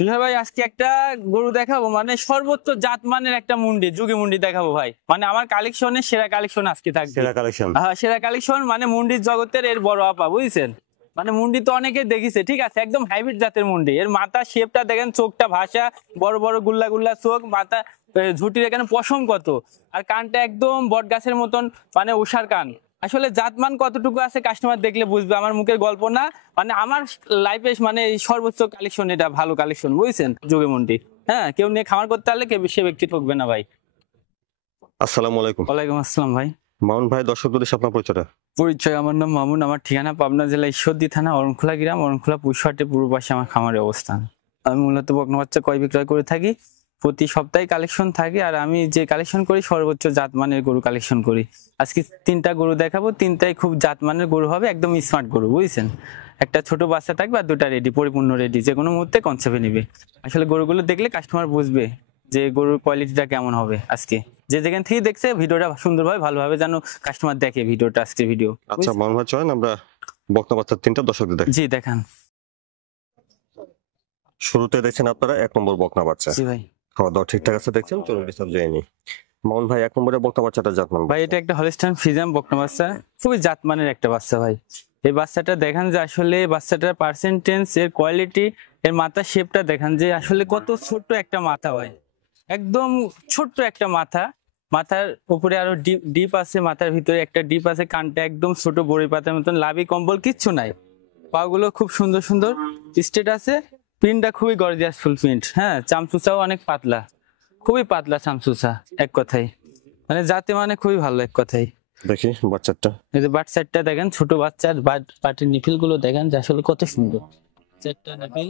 তুষার ভাই আজকে একটা গরু দেখাবো, মানে সর্বোচ্চ জাতমানের একটা মুন্ডি, যুগী মুন্ডি দেখাবো ভাই। মানে আমার কালেকশনের সেরা কালেকশন আজকে থাকবে। সেরা কালেকশন? হ্যাঁ, সেরা কালেকশন, মানে মুন্ডির জগতের এর বড় আপা, বুঝছেন? মানে মুন্ডি তো অনেকে দেখিছে, ঠিক আছে, একদম হাইব্রিড জাতের মুন্ডি। এর মাথা শেপটা দেখেন, চোখটা ভাষা, বড় বড় গুল্লা গুল্লা চোখ, মাথা ঝুটির এখানে পশম কত, আর কানটা একদম বট গাছের মতন, মানে উষার কান। আসলে জাতমান কতটুকু আছে কাস্টমার দেখলে বুঝবে, আমার মুখের গল্প না। মানে আমার লাইফে মানে সর্বোচ্চ কালেকশন, এটা ভালো কালেকশন, বুঝছেন? যুগী মুন্ডি। হ্যাঁ, কেউ নিয়ে খামার করতে পারলে সে ব্যক্তি ঠকবে না ভাই। আসসালামু আলাইকুম। ওয়ালাইকুম আসসালাম ভাই। মামুন ভাই, দর্শকদের সাথে আপনার পরিচয়, আমার নাম মামুন, আমার ঠিকানা পাবনা জেলা ঈশ্বরদী থানা অরণখোলা গ্রাম, অরণখোলা পুষহাটে পূর্ব পাশে আমার খামারের অবস্থান। আমি মূলত বকনা বাচ্চা ক্রয় বিক্রয় করে থাকি, প্রতি সপ্তাহে কালেকশন থাকে। আর আমি যে কালেকশন করি সর্বোচ্চ জাতমানের গরু কালেকশন করি। আজকে 3টা গরু দেখাবো, 3টাই খুব জাতমানের গরু হবে, একদম স্মার্ট গরু, বুঝছেন? একটা ছোট বাচ্চা থাকবে আর 2টা রেডি, পরিপূর্ণ রেডি, যে কোনো মুহূর্তে কনসেপ্টে নিবে। আসলে গরুগুলো দেখলে কাস্টমার বুঝবে যে গরুর কোয়ালিটিটা কেমন হবে। আজকে যে যেখান থেকে দেখছে ভিডিওটা সুন্দরভাবে ভালোভাবে যেন কাস্টমার দেখে ভিডিওটা, আজকে ভিডিও। আচ্ছা মামুন ভাই, চলেন আমরা বকনা বাচ্চার 3টা দর্শকদের দেখি। জি দেখান। শুরুতে দেখছেন আপনারা 1 নম্বর বকনা বাচ্চা। জি ভাই। খাওয়া দাওয়া ঠিকঠাক আছে দেখছেন? চলুন ডিস্টার্ব যায়নি। মামুন ভাই, 1 নম্বরে বকনা বাচ্চাটা জাতমান ভাই এটা একটা হলস্টাইন ফ্রিজিয়ান বকনা বাচ্চা, খুবই জাতমানের একটা বাচ্চা ভাই। এই বাচ্চাটা দেখান যে আসলে বাচ্চাটার পার্সেন্টেজ, এর কোয়ালিটি, এর মাথা শেপটা দেখান যে আসলে কত ছোট্ট একটা মাথা ভাই, একদম ছোট্ট একটা মাথা। মাথার উপরে আরো ডিপ আছে, মাথার ভিতরে একটা ডিপ আছে, কানটা একদম ছোট বড়ি পাতার মতন, লাভি কম্বল কিচ্ছু নাই। পাগুলো খুব সুন্দর সুন্দর স্টেট আছে, প্রিন্টটা খুবই গর্জিয়াস ফুল প্রিন্ট। হ্যাঁ, চামচুচাও অনেক পাতলা, খুবই পাতলা চামচুচা, এক কথায় মানে জাতে মানে খুবই ভালো, এক কথায়। দেখি বাচ্চাটা। এই যে বাট সাইডটা দেখেন, ছোট বাচ্চার পাটির নিপিল গুলো দেখেন যে আসলে কত সুন্দর। 4টা নিপিল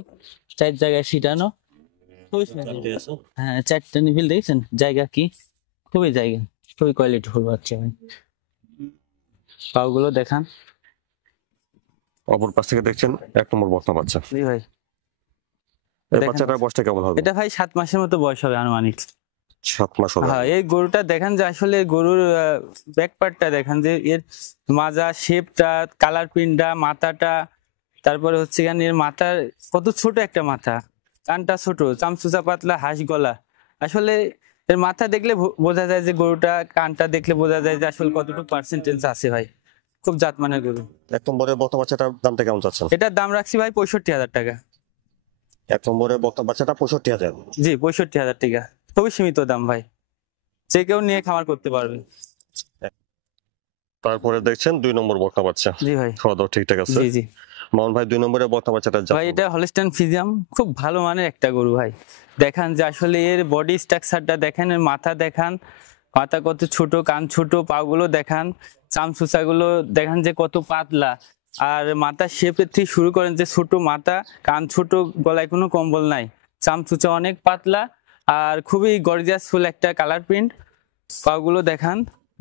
4 জায়গায় ছিটানো, খুবই সুন্দর। হ্যাঁ, 4টা নিপিল দেখছেন, জায়গা কি, খুবই জায়গা, খুবই কোয়ালিটি ফুল বাচ্চা ভাই। পাগুলো দেখান। অপর পাশ থেকে দেখছেন 1 নম্বর বকনা বাচ্চা। জি ভাই। এই বাচ্চাটার বয়সটা কেমন হবে? এটা ভাই 7 মাসের মতো বয়স হবে আনুমানিক। 7 মাস হবে। হ্যাঁ, এই গরুটা দেখেন যে আসলে গরুর ব্যাক পার্টটা দেখেন যে এর মাজা শেপটা, কালার প্রিন্টটা, মাথাটা, তারপরে হচ্ছে এখানে এর মাথার কত ছোট একটা মাথা, কানটা ছোট, চামচুচা পাতলা, হাঁস গলা। আসলে এর মাথা দেখলে বোঝা যায় যে গরুটা, কানটা দেখলে বোঝা যায় যে আসলে কতটুকু পার্সেন্টেজ আছে ভাই। খুব জাতমানের গরু। 1 নম্বরের বকনা বাচ্চাটার দামটা কেমন চাচ্ছেন? এটার দাম রাখছি ভাই 65,000 টাকা। 1 নম্বরের বকনা বাচ্চাটা 65,000? জি, 65,000 টাকা, খুবই সীমিত দাম ভাই, যে কেউ নিয়ে খামার করতে পারবে। তারপরে দেখছেন 2 নম্বর বকনা বাচ্চা। জি ভাই। খাওয়া দাওয়া ঠিকঠাক আছে? জি জি। মামুন ভাই, 2 নম্বরের বকনা বাচ্চাটা ভাই এটা হলস্টাইন ফ্রিজিয়ান, খুব ভালো মানের একটা গরু ভাই। দেখান যে আসলে এর বডি স্ট্রাকচারটা দেখেন, এর মাথা দেখান, মাথা কত ছোট, কান ছোট, পাগুলো দেখান, চামচুচাগুলো দেখান যে কত পাতলা। আর মাথার শেপের থেকে শুরু করেন যে ছোট মাথা, কান ছোট, গলায় কোনো কম্বল নাই, চামচুচা অনেক পাতলা, আর খুবই গর্জিয়াস ফুল একটা কালার প্রিন্ট। পাগুলো দেখান,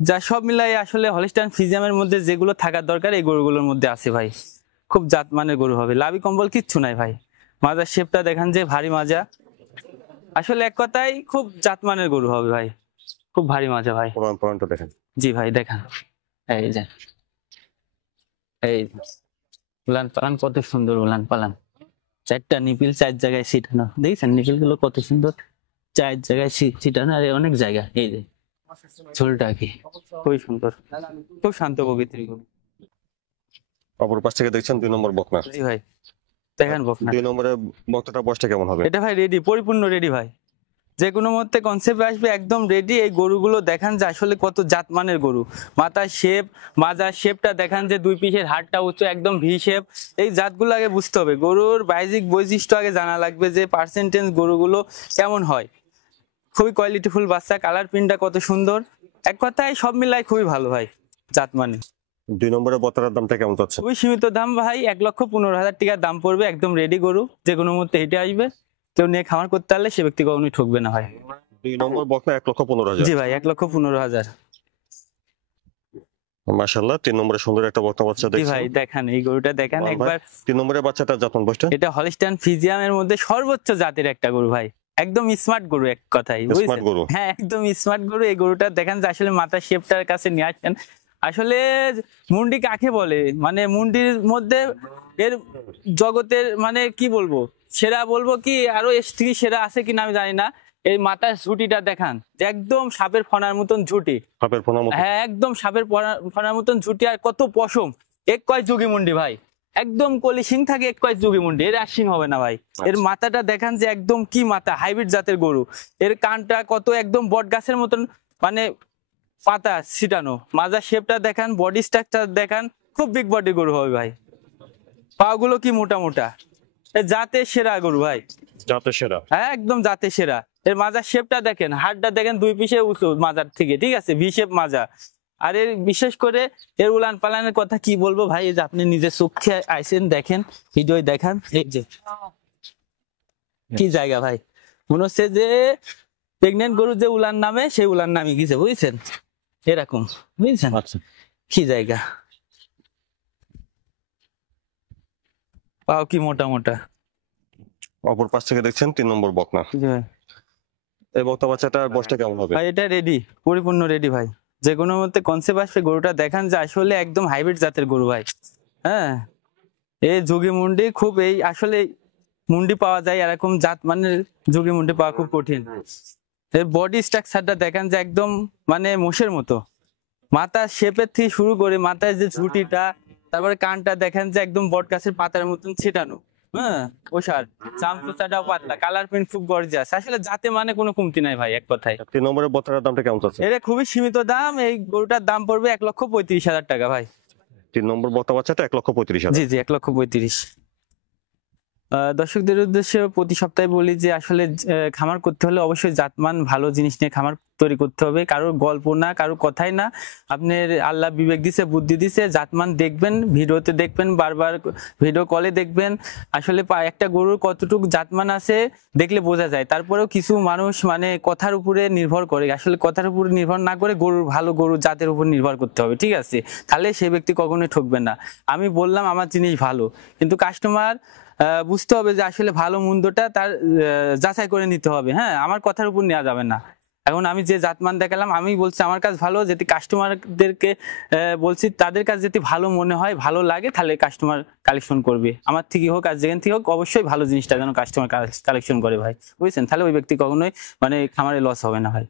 যা সব মিলাই আসলে হলস্টাইন ফ্রিজিয়ামের মধ্যে যেগুলো থাকার দরকার এই গরুগুলোর মধ্যে আছে ভাই। খুব জাতমানের গরু হবে, লাভি কম্বল কিচ্ছু নাই ভাই। মাজার শেপটা দেখান যে ভারী মাজা, আসলে এক কথায় খুব জাতমানের গরু হবে ভাই, খুব ভারী মাজা ভাই। পরানটা দেখেন। জি ভাই দেখান, এই যে এই উলান পালান কত সুন্দর, উলান পালান, 4টা নিপিল 4 জায়গায় ছিটানো, দেখছেন নিপিল গুলো কত সুন্দর, 4 জায়গায় ছিটানো, আর অনেক জায়গা। এই যে ঝোলটা কি, খুবই সুন্দর, খুব শান্ত প্রকৃতির গরু। অপর পাশ থেকে দেখছেন 2 নম্বর বকনা। জি ভাই দেখেন বকনা। 2 নম্বরের বকনাটার বয়সটা কেমন হবে? এটা ভাই রেডি, পরিপূর্ণ রেডি ভাই, যে কোনো মুহূর্তে কনসেপ্ট আসবে, একদম রেডি। এই গরুগুলো দেখান যে আসলে কত জাতমানের গরু। মাথার শেপ, মাজার শেপটা দেখান যে 2 পিসের হাড়টা উঁচু, একদম ভি শেপ। এই জাতগুলো আগে বুঝতে হবে, গরুর বাহ্যিক বৈশিষ্ট্য আগে জানা লাগবে যে পার্সেন্টেজ গরুগুলো কেমন হয়। খুবই কোয়ালিটিফুল বাচ্চা, কালার প্রিন্টটা কত সুন্দর, এক কথায় সব মিলাই খুবই ভালো ভাই, জাতমানে। 2 নম্বরের বকনার দামটা কেমন চাচ্ছে? খুবই সীমিত দাম ভাই, 1,15,000 টাকার দাম পড়বে, একদম রেডি গরু, যে কোনো মুহূর্তে হেঁটে আসবে। কেউ নিয়ে খামার করতে পারলে সে ব্যক্তি কখনোই ঠকবে না ভাই। 2 নম্বর বকনা 1,15,000? জি ভাই, 1,15,000। মাশাআল্লাহ, 3 নম্বরে সুন্দর একটা বকনা বাচ্চা জি দেখছেন। ভাই দেখান, এই গরুটা দেখান একবার। 3 নম্বরের বাচ্চাটা জাতমান বয়সটা? এটা হলস্টাইন ফ্রিজিয়ামের মধ্যে সর্বোচ্চ জাতের একটা গরু ভাই, একদম স্মার্ট গরু, এক কথাই স্মার্ট গরু। হ্যাঁ, একদম স্মার্ট গরু। এই গরুটা দেখেন যে আসলে মাথার শেপটার কাছে নিয়ে আসেন। আসলে মুন্ডি কাকে বলে, মানে মুন্ডির মধ্যে এর জগতের মানে কি বলবো, সেরা বলবো কি, আরো এর থেকে সেরা আছে কিনা আমি জানি না। এই মাথার ঝুটিটা দেখান, যে একদম সাপের ফনার মতন ঝুটি। সাপের ফোনার মতো। হ্যাঁ, একদম সাপের ফনার মতন ঝুটি, আর কত পশম। এক কয় যোগীমুন্ডি ভাই, একদম কলি সিং থাকে, এক কয় যোগীমুন্ডি, এর আর সিং হবে না ভাই। এর মাথাটা দেখান যে একদম কি মাথা, হাইব্রিড জাতের গরু। এর কানটা কত একদম বট গাছের মতন, মানে পাতা ছিটানো। মাজার শেপটা দেখান, বডি স্ট্রাকচার দেখান, খুব বিগ বডি গরু হবে ভাই। পাগুলো কি মোটা মোটা, এ জাতের সেরা গরু ভাই। জাতের সেরা। হ্যাঁ, একদম জাতের সেরা। এর মাজার শেপটা দেখেন, হাড়টা দেখেন 2 পিসে উঁচু মাজার থেকে, ঠিক আছে, ভি শেপ মাজা। আর এর বিশেষ করে এর উলান পালানের কথা কি বলবো ভাই, এই যে আপনি নিজে চোখে আইসেন, দেখেন, ভিডিও দেখান, এই যে কি জায়গা ভাই, মনে হচ্ছে যে প্রেগনেন্ট গরু যে উলান নামে, সেই উলান নামে গেছে, বুঝছেন, এরকম, বুঝছেন আচ্ছা, কি জায়গা। পাও কি মোটা মোটা। অপর পাশ থেকে দেখছেন 3 নম্বর বকনা। জি ভাই। এই বকনা বাচ্চাটার বয়সটা কেমন হবে? ভাই এটা রেডি, পরিপূর্ণ রেডি ভাই। যে কোনো মধ্যে কনসেপ্ট আসবে, গরুটা দেখান যে আসলে একদম হাইব্রিড জাতের গরু ভাই। হ্যাঁ, এই যোগী মুন্ডি খুব, এই আসলে মুন্ডি পাওয়া যায় এরকম জাত, মানে যোগী মুন্ডি পাওয়া খুব কঠিন। এর বডি স্ট্রাকচারটা দেখান যে একদম মানে মোষের মতো। মাথার শেপের থেকে শুরু করে মাথায় যে ঝুটিটা, তারপরে কানটা দেখেন যে একদম বট গাছের পাতার মতন ছিটানো। হ্যাঁ, ওষার চামচুচাটাও পাতলা, কালার প্রিন্ট খুব গর্জিয়াস। আসলে জাতে মানে কোনো কমতি নাই ভাই, এক কথায়। 3 নম্বরের বকনার দামটা কেমন আছে? এটা খুবই সীমিত দাম, এই গরুটার দাম পড়বে 1,35,000 টাকা ভাই। 3 নম্বর বকনা বাচ্চাটা 1,35,000। জি জি, 1,35,000। দর্শকদের উদ্দেশ্যে প্রতি সপ্তাহে বলি যে আসলে খামার করতে হলে অবশ্যই জাতমান ভালো জিনিস নিয়ে খামার তৈরি করতে হবে। কারোর গল্প না, কারোর কথাই না। আপনার আল্লাহ বিবেক দিছে, বুদ্ধি দিছে, জাতমান দেখবেন, ভিডিওতে দেখবেন, বারবার ভিডিও কলে দেখবেন। আসলে একটা গরুর কতটুকু জাতমান আছে দেখলে বোঝা যায়। তারপরেও কিছু মানুষ মানে কথার উপরে নির্ভর করে, আসলে কথার উপরে নির্ভর না করে গরুর ভালো গরুর জাতের উপর নির্ভর করতে হবে, ঠিক আছে? তাহলে সেই ব্যক্তি কখনোই ঠকবে না। আমি বললাম আমার জিনিস ভালো, কিন্তু কাস্টমার বুঝতে হবে যে আসলে ভালো মন্দটা তার যাচাই করে নিতে হবে। হ্যাঁ, আমার কথার উপর নেওয়া যাবে না। এখন আমি যে জাতমান দেখালাম, আমি বলছি আমার কাছে ভালো, যদি কাস্টমারদেরকে বলছি তাদের কাছে যদি ভালো মনে হয়, ভালো লাগে, তাহলে কাস্টমার কালেকশন করবে। আমার থেকে হোক আর যেখান থেকে হোক, অবশ্যই ভালো জিনিসটা যেন কাস্টমার কালেকশন করে ভাই, বুঝছেন? তাহলে ওই ব্যক্তি কখনোই মানে খামারে লস হবে না ভাই।